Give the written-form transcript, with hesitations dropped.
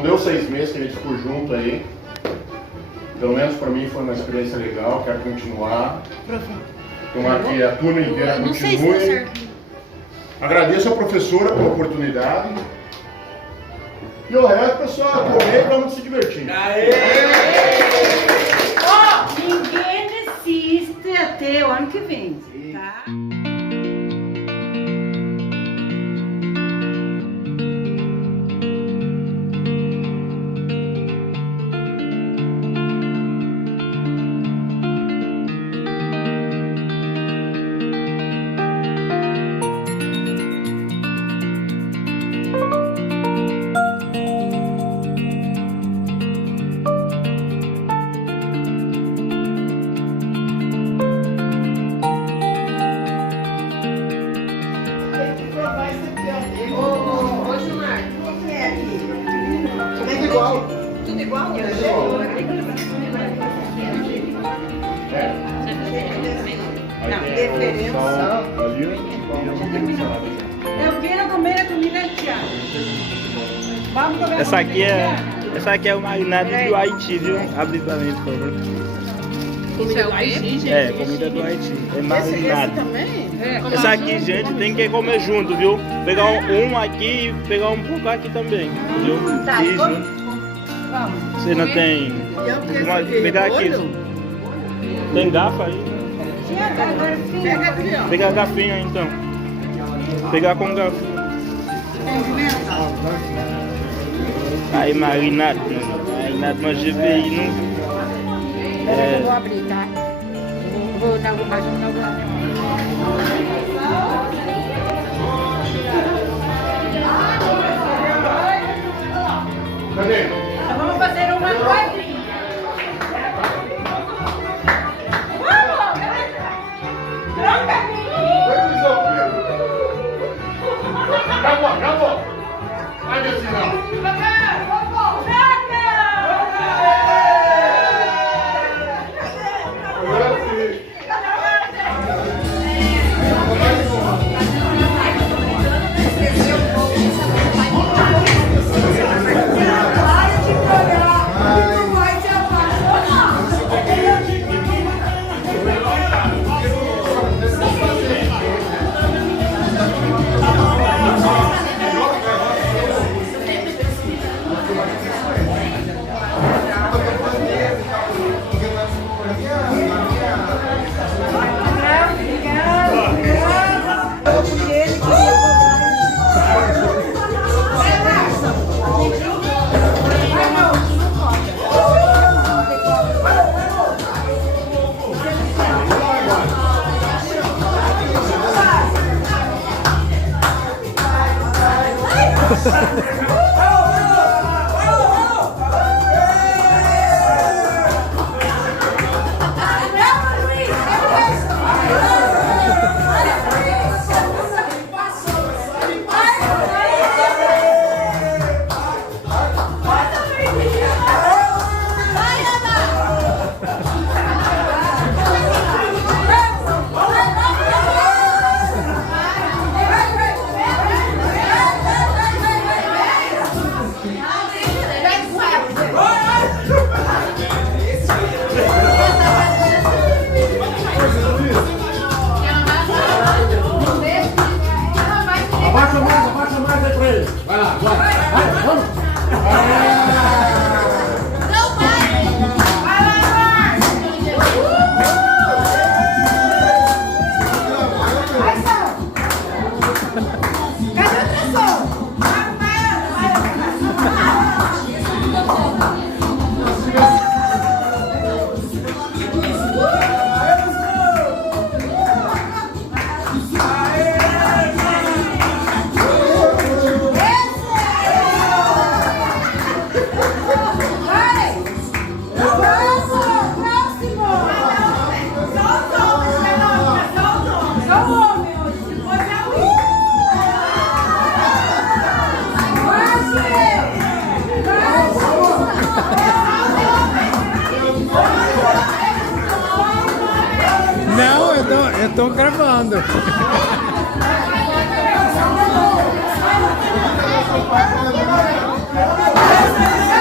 não deu 6 meses que a gente ficou junto aí. Pelo menos para mim foi uma experiência legal, quero continuar. Tomara que a turma inteira não sei se continue. deu certo. Agradeço a professora pela oportunidade. E o resto, pessoal, comer e vamos se divertir. Ó, ninguém desiste até o ano que vem, tá? Tudo igual? Eu quero comer a comida tchau. Vamos comer Essa aqui é o marinado do Haiti, viu? Abre pra mim, por favor. Isso é o quê? É, comida do Haiti. É marinado. também? Essa aqui, gente, tem que comer junto, viu? Pegar um aqui e pegar um pouco aqui também, viu? Tá, E vamos. junto. Você não tem... Pegar aqui. Tem garfo aí? Pega aqui, ó. Pegar a garfinha, então. Pegar com garfo. Aí, marinado. Marinado, mas GPI não... Eu vou abrir, tá? Vou dar mais um Cadê? Vamos fazer uma quadrinha. Vamos, galera. Troca Acabou. Vai descer, não. Abaixa mais aí pra ele. Vai lá, vai, vamos. Não, eu tô gravando. Vai, Deus!